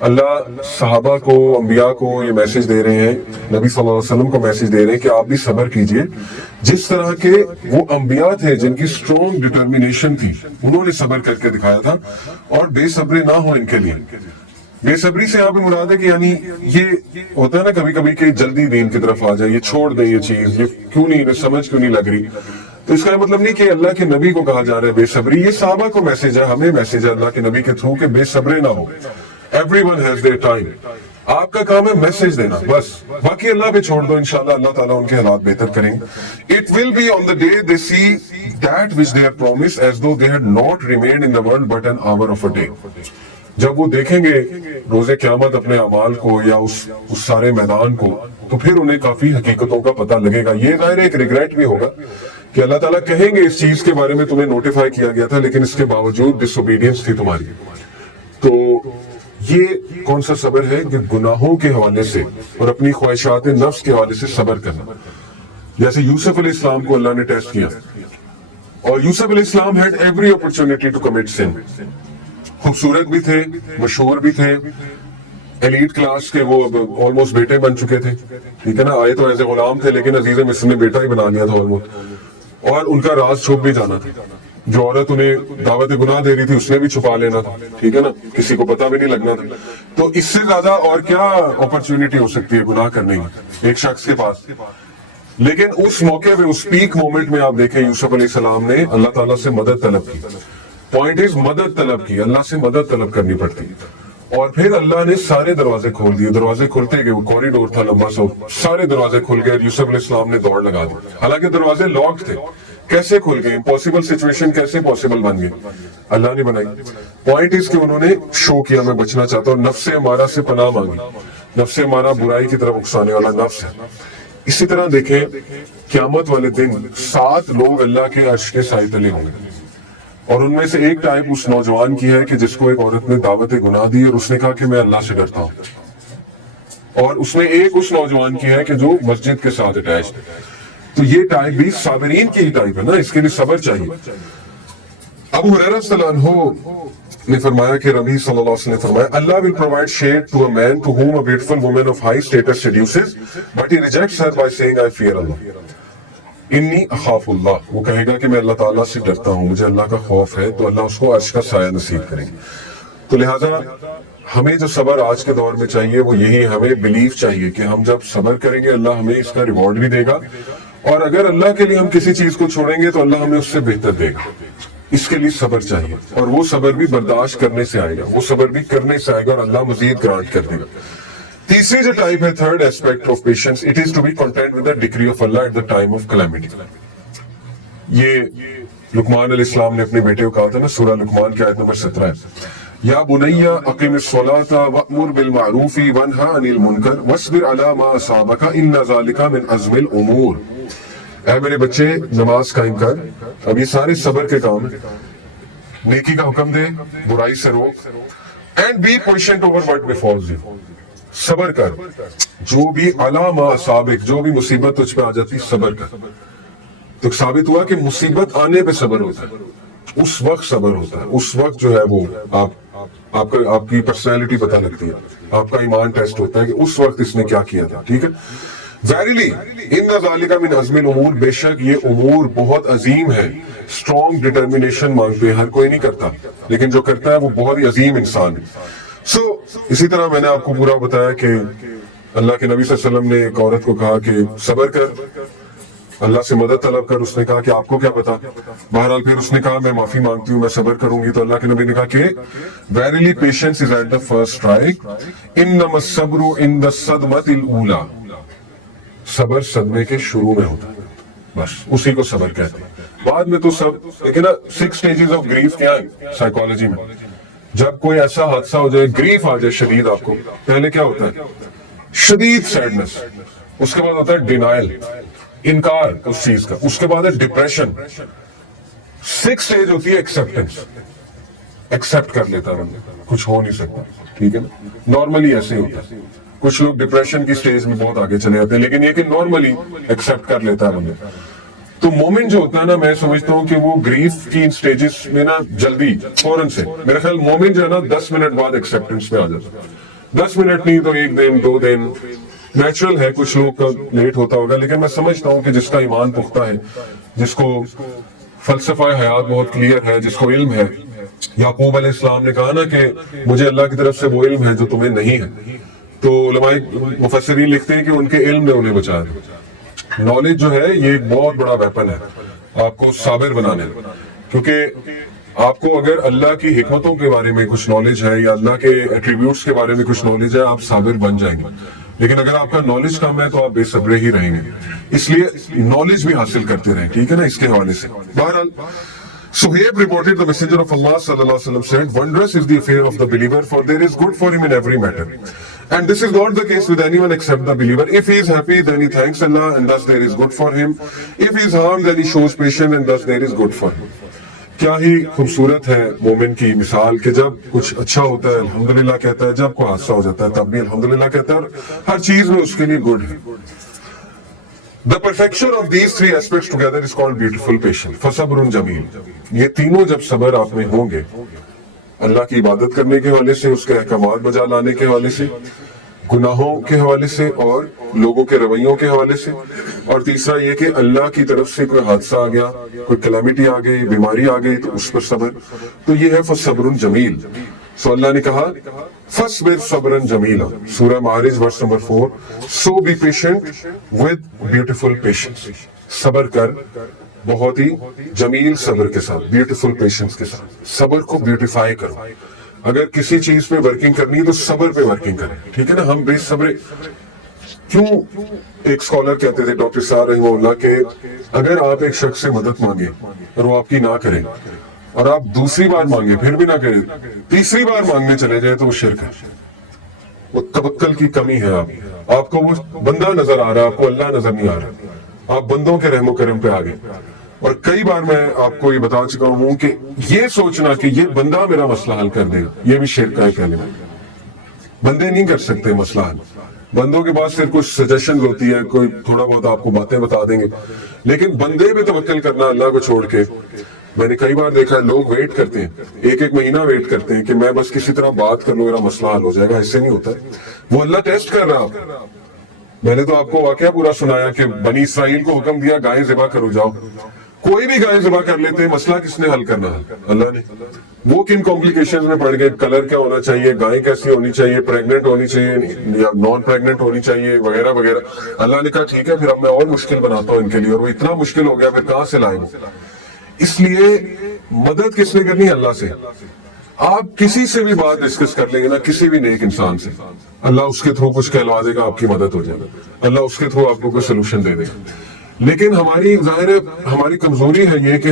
اللہ صحابہ کو، انبیاء کو یہ میسج دے رہے ہیں، نبی صلی اللہ علیہ وسلم کو میسج دے رہے ہیں کہ آپ بھی صبر کیجئے. جس طرح کے وہ انبیاء تھے جن کی اسٹرانگ ڈٹرمینیشن تھی، انہوں نے صبر کر کے دکھایا تھا، اور بے صبری نہ ہو ان کے لیے. بے صبری سے یہاں پہ مراد ہے کہ یعنی یہ ہوتا ہے نا کبھی کبھی کہ جلدی دین کی طرف آ جائے، یہ چھوڑ دیں یہ چیز، یہ کیوں نہیں سمجھ کیوں نہیں لگ رہی. تو اس کا مطلب نہیں کہ اللہ کے نبی کو کہا جا رہا ہے بے صبری، یہ صحابہ کو میسج ہے، ہمیں میسج ہے اللہ کے نبی کے تھرو کہ بے صبرے نہ ہو. Everyone has their time. آپ کا کام ہے میسج دینا بس، باقی اللہ پہ چھوڑ دو، انشاءاللہ اللہ تعالیٰ ان کے حالات بہتر کریں گے. It will be on the day they see that which they had promised as though they had not remained in the world but an hour of a day. جب وہ دیکھیں گے روز قیامت اپنے اعمال کو یا اس سارے میدان کو، تو پھر انہیں کافی حقیقتوں کا پتہ لگے گا. یہ ظاہر ایک ریگریٹ بھی ہوگا کہ اللہ تعالیٰ کہیں گے اس چیز کے بارے میں تمہیں نوٹیفائی کیا گیا تھا لیکن اس کے باوجود ڈس اوبیڈینس تھی تمہاری. تو یہ کون سا صبر ہے کہ گناہوں کے حوالے سے اور اپنی خواہشات نفس کے حوالے سے صبر کرنا. جیسے یوسف علیہ السلام کو اللہ نے ٹیسٹ کیا، اور یوسف علیہ السلام had every opportunity to commit sin. خوبصورت بھی تھے، مشہور بھی تھے، ایلیٹ کلاس کے، وہ آلموسٹ بیٹے بن چکے تھے، ٹھیک ہے نا. آئے تو ایسے غلام تھے لیکن عزیز مصر نے بیٹا ہی بنا لیا تھا آلموسٹ، اور ان کا راز چھپ بھی جانا تھا. جو عورت انہیں دعوت گناہ دے رہی تھی اس نے بھی چھپا لینا تھا، ٹھیک ہے نا، کسی کو پتہ بھی نہیں لگنا تھا. تو اس سے زیادہ اور کیا اپرچونٹی ہو سکتی ہے گناہ کرنے کی ایک شخص کے پاس. لیکن اس موقع پہ، اس پیک مومنٹ میں آپ دیکھیں یوسف علیہ السلام نے اللہ تعالیٰ سے مدد طلب کی. پوائنٹ از مدد طلب کی، اللہ سے مدد طلب کرنی پڑتی. اور پھر اللہ نے سارے دروازے کھول دیے. دروازے کھلتے گئے، وہ کوریڈور تھا لمبا سا، سارے دروازے کھل گئے اور یوسف علیہ السلام نے دوڑ لگا دی. حالانکہ دروازے لاک تھے. کیسے کھل گئے؟ امپاسبل سچویشن کیسے پاسبل بن گئی؟ اللہ نے بنائی. پوائنٹ اس کہ انہوں نے شو کیا میں بچنا چاہتا ہوں، نفس امارہ سے پناہ مانگی. نفس امارہ برائی کی طرف اکسانے والا نفس ہے. اسی طرح دیکھیں قیامت والے دن 7 لوگ اللہ کے عرش کے سائے تلے ہوں گے، اور ان میں سے ایک ٹائپ اس نوجوان کی ہے کہ جس کو ایک عورت نے دعوت گناہ دی اور اس نے کہا کہ میں اللہ سے ڈرتا ہوں. اور اس میں ایک اس نوجوان کی ہے کہ جو مسجد کے ساتھ اٹیچ. تو یہ ٹائپ بھی صابرین کی ہی ٹائپ ہے نا، اس کے لیے صبر چاہیے. ابو ہریرہ رضی اللہ عنہ نے فرمایا کہ نبی صلی اللہ علیہ وسلم نے فرمایا Allah will provide shade to a man to whom a beautiful woman of high status seduces but he rejects her by saying I fear Allah. انی اخاف اللہ، وہ کہے گا کہ میں اللہ تعالیٰ سے ڈرتا ہوں، مجھے اللہ کا خوف ہے، تو اللہ اس کو عرش کا سایہ نصیب کریں گے. تو لہٰذا ہمیں جو صبر آج کے دور میں چاہیے وہ یہی، ہمیں بلیف چاہیے کہ ہم جب صبر کریں گے اللہ ہمیں اس کا ریوارڈ بھی دے گا، اور اگر اللہ کے لیے ہم کسی چیز کو چھوڑیں گے تو اللہ ہمیں اس سے بہتر دے گا. اس کے لیے صبر چاہیے، اور وہ صبر بھی برداشت کرنے سے آئے گا، وہ صبر بھی کرنے سے آئے گا، اور اللہ مزید گرانٹ کر دے گا. تیسری جو ٹائپ ہے، third aspect of patience, it is to be content with the decree of Allah at the time of calamity. یہ لقمان علیہ السلام نے اپنے بیٹے کو کہا تھا نا، سورہ لقمان کی آیت نمبر 17 ہے، یا بنی اقم الصلاۃ وامر بالمعروف وانہا عن المنکر واصبر علی ما اصابک ان ذلک من عزم الامور. اے میرے بچے نماز قائم کر. اب یہ سارے صبر کے کام ہیں. نیکی کا حکم دے، برائی سے روک، and be patient over what befalls you. صبر کر، جو بھی علی ما اصابک، جو بھی مصیبت تجھ پہ آ جاتی صبر کر. تو ثابت ہوا کہ مصیبت آنے پہ صبر ہوتا ہے، اس وقت صبر ہوتا ہے. اس وقت جو ہے وہ آپ کی پرسنالٹی پتہ لگتی ہے، آپ کا ایمان ٹیسٹ ہوتا ہے کہ اس وقت اس نے کیا کیا تھا. ٹھیک ہے، ویریلی ان ذالک من عزم الامور، بے شک یہ امور بہت عظیم ہے. اسٹرانگ ڈٹرمینیشن مانگتے ہیں، ہر کوئی نہیں کرتا، لیکن جو کرتا ہے وہ بہت ہی عظیم انسان ہے. اسی طرح میں نے آپ کو پورا بتایا کہ اللہ کے نبی صلی اللہ علیہ وسلم نے ایک عورت کو کہا کہ صبر کر، اللہ سے مدد طلب کر. اس نے کہا کہ آپ کو کیا پتا. بہرحال پھر اس نے کہا میں معافی مانگتی ہوں، میں صبر کروں گی. تو اللہ کے نبی نے کہا کہ verily patience is at the first strike انما الصبر عند الصدمة الاولى. صبر صدمے کے شروع میں ہوتا ہے، بس اسی کو صبر کہتے ہیں. بعد میں تو سب، لیکن 6 stages of grief کیا ہے سائیکالوجی میں. جب کوئی ایسا حادثہ ہو جائے، گریف آ جائے شدید آپ کو، پہلے کیا ہوتا ہے؟ شدید سیڈنس. اس کے بعد ہوتا ہے ڈینائل، انکار اس چیز کا. اس کے بعد ہے ڈپریشن. 6 stage ہوتی ہے ایکسپٹنس. ایکسپٹ کر لیتا ہے، کچھ ہو نہیں سکتا. ٹھیک ہے نا، نارملی ایسے ہی ہوتا ہے. کچھ لوگ ڈپریشن کی سٹیج میں بہت آگے چلے جاتے ہیں، لیکن یہ کہ نارملی ایکسپٹ کر لیتا ہے بندہ. تو مومنٹ جو ہوتا ہے نا، میں سمجھتا ہوں کہ وہ گریف کی سٹیجز میں نا جلدی فوراً سے، میرے خیال مومنٹ جو ہے نا 10 منٹ بعد ایکسپٹنس میں آ جاتا ہے. 10 منٹ نہیں تو 1 دن 2 دن نیچرل ہے, کچھ لوگ کا لیٹ ہوتا ہوگا, لیکن میں سمجھتا ہوں کہ جس کا ایمان پختہ ہے, جس کو فلسفہ حیات بہت کلیئر ہے, جس کو علم ہے. یعقوب علیہ السلام نے کہا نا کہ مجھے اللہ کی طرف سے وہ علم ہے جو تمہیں نہیں ہے, تو علماء مفسرین لکھتے ہیں کہ ان کے علم نے انہیں بچا دیا. نالج جو ہے یہ ایک بہت بڑا ویپن ہے آپ کو صابر بنانے, کیونکہ آپ کو اگر اللہ کی حکمتوں کے بارے میں کچھ نالج ہے یا اللہ کے ایٹریبیوٹس کے بارے میں کچھ نالج ہے, آپ صابر بن جائیں گے. لیکن اگر آپ کا نالج کم ہے تو آپ بے صبرے ہی رہیں گے. اس لیے نالج بھی حاصل کرتے رہیں, ٹھیک ہے نا, اس کے حوالے سے. بہرحال Suhaib reported the messenger of Allah sallallahu alaihi wasallam said, wondrous is the affair of the believer, for there is good for him in every matter. And this is not the case with anyone except the believer. If he is happy, then he thanks Allah, and thus there is good for him. If he is harmed, then he shows patience, and thus there is good for him. کیا ہی خوبصورت ہے مومن کی مثال کہ جب کچھ اچھا ہوتا ہے الحمدللہ کہتا ہے, جب کوئی حادثہ ہو جاتا ہے تب بھی الحمدللہ کہتا ہے, اور ہر چیز میں اس کے لیے گڈ ہے. The perfection of these 3 aspects together is called beautiful patience. فصبر جمیل. یہ تینوں جب صبر آپ میں ہوں گے, اللہ کی عبادت کرنے کے حوالے سے, اس کے احکامات بجا لانے کے حوالے سے, گناہوں کے حوالے سے اور لوگوں کے رویوں کے حوالے سے, اور تیسرا یہ کہ اللہ کی طرف سے کوئی حادثہ آ گیا, کوئی کلیمٹی آ گئی, بیماری آ گئی, تو اس پر صبر, تو یہ ہے فصبر جمیل. سو اللہ نے کہا فَاصْبِرْ صَبْرًا جَمِيلًا, سورہ معارج verse number 4. So be patient with beautiful patience. صبر کر بہت ہی جمیل صبر کے ساتھ, بیوٹیفل پیشنس کے ساتھ. صبر کو بیوٹیفائی کرو. اگر کسی چیز پہ ورکنگ کرنی ہے تو صبر پہ ورکنگ کریں, ٹھیک ہے نا. ہم بے صبر کیوں, ایک اسکالر کہتے تھے ڈاکٹر صاحب رحمہ اللہ کہ اگر آپ ایک شخص سے مدد مانگے اور وہ آپ کی نہ کرے, اور آپ دوسری بار مانگے پھر بھی نہ کرے, تیسری بار مانگنے چلے جائے, تو وہ شرک ہے, وہ توکل کی کمی ہے. آپ کو وہ بندہ نظر آ رہا, آپ کو اللہ نظر نہیں آ رہا, آپ بندوں کے رحم و کرم پہ آگے. اور کئی بار میں آپ کو یہ بتا چکا ہوں کہ یہ سوچنا کہ یہ بندہ میرا مسئلہ حل کر دے گا, یہ بھی شرک ہے. کہنے میں بندے نہیں کر سکتے مسئلہ حل, بندوں کے پاس صرف کچھ سجیشن ہوتی ہے, کوئی تھوڑا بہت آپ کو باتیں بتا دیں گے, لیکن بندے پہ توکل کرنا اللہ کو چھوڑ کے. میں نے کئی بار دیکھا ہے لوگ ویٹ کرتے ہیں, 1 مہینہ ویٹ کرتے ہیں کہ میں بس کسی طرح بات کر لوں میرا مسئلہ حل ہو جائے گا. ایسے نہیں ہوتا ہے, وہ اللہ ٹیسٹ کر رہا. میں نے تو آپ کو واقعہ پورا سنایا کہ بنی اسرائیل کو حکم دیا گائے ذبح کرو, جاؤ. کوئی بھی گائے ذبح کر لیتے, مسئلہ کس نے حل کرنا ہے؟ اللہ نے. وہ کن کمپلیکیشنز میں پڑ گئے, کلر کیا ہونا چاہیے, گائے کیسی ہونی چاہیے, پریگننٹ ہونی چاہیے یا نان پریگننٹ ہونی چاہیے, وغیرہ وغیرہ. اللہ نے کہا ٹھیک ہے پھر اب میں اور مشکل بناتا ہوں ان کے لیے, اور وہ اتنا مشکل ہو گیا پھر کہاں سے لائیں. اس لیے مدد کس نے کرنی ہے؟ اللہ سے. آپ کسی سے بھی بات ڈسکس کر لیں گے نا, کسی بھی نیک انسان سے, اللہ اس کے تھرو کچھ کہلوا دے گا, آپ کی مدد ہو جائے گا, اللہ اس کے تھرو آپ کو کوئی سولوشن دے دے گا. لیکن ہماری ظاہر ہے ہماری کمزوری ہے یہ کہ